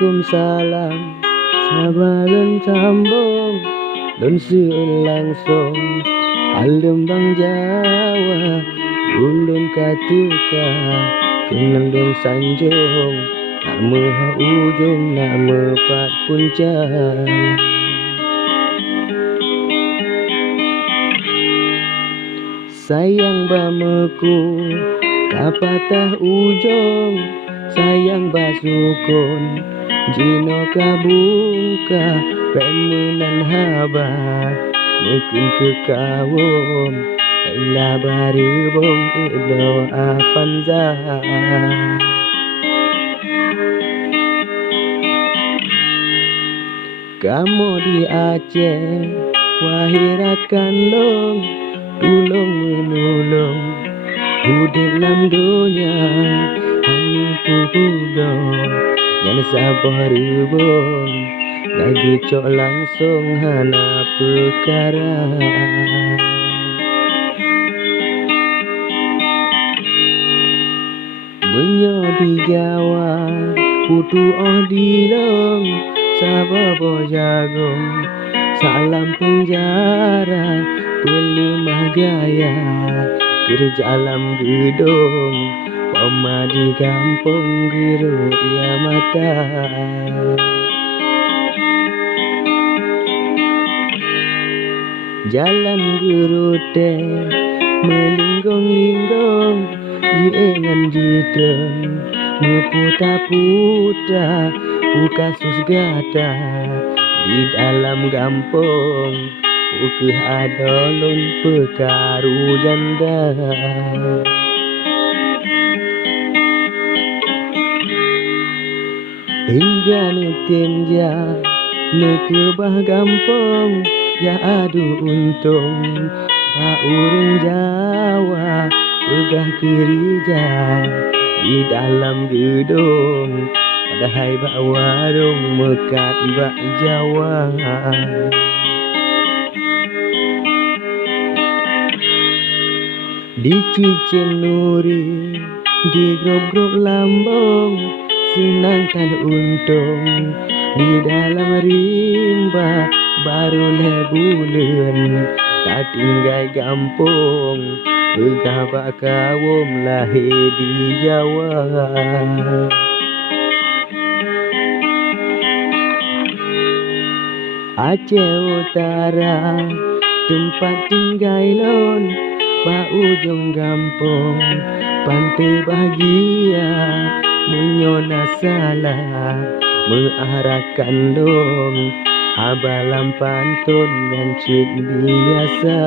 Waalaikumsalam, sabaran sambung dan sieun langsung Alembang Jawa ulun katuka kenal dong sanjung nama ujung nama pat puncak. Sayang bameku kapatah ujung, sayang basukun jino kabungka pemenan haba nekun ke kawum ela baribong iblo afanza. Kamu di Aceh wahirakan long tulung menolong hidup dalam dunia hanya pudong yang sabar ribung lagi cok langsung hana perkara. Menyo di Jawa putu di long sababo jagung salam penjara pelemah gaya kerja alam gedung pama di kampung biru ya mata. Jalan gerute melinggong-linggong diengan jiteng meputa-puta pukasus gata di dalam kampung ukeh adolun pekaru janda. Hingga netinja nekebah kampung ya adu untung ba urang Jawa pegah kerja di dalam gedung padahal bak warung mekat bak Jawa. Di Cicenuri di grup-grup lambung senang tan untung di dalam rimba baru bulan tak tinggal kampung pegah bak kawum lahir di Jawa. Aceh Utara tempat tinggal lon ba ujung kampung pantai bahagia menyona salah mengarahkan dong abalam pantun dan cik biasa.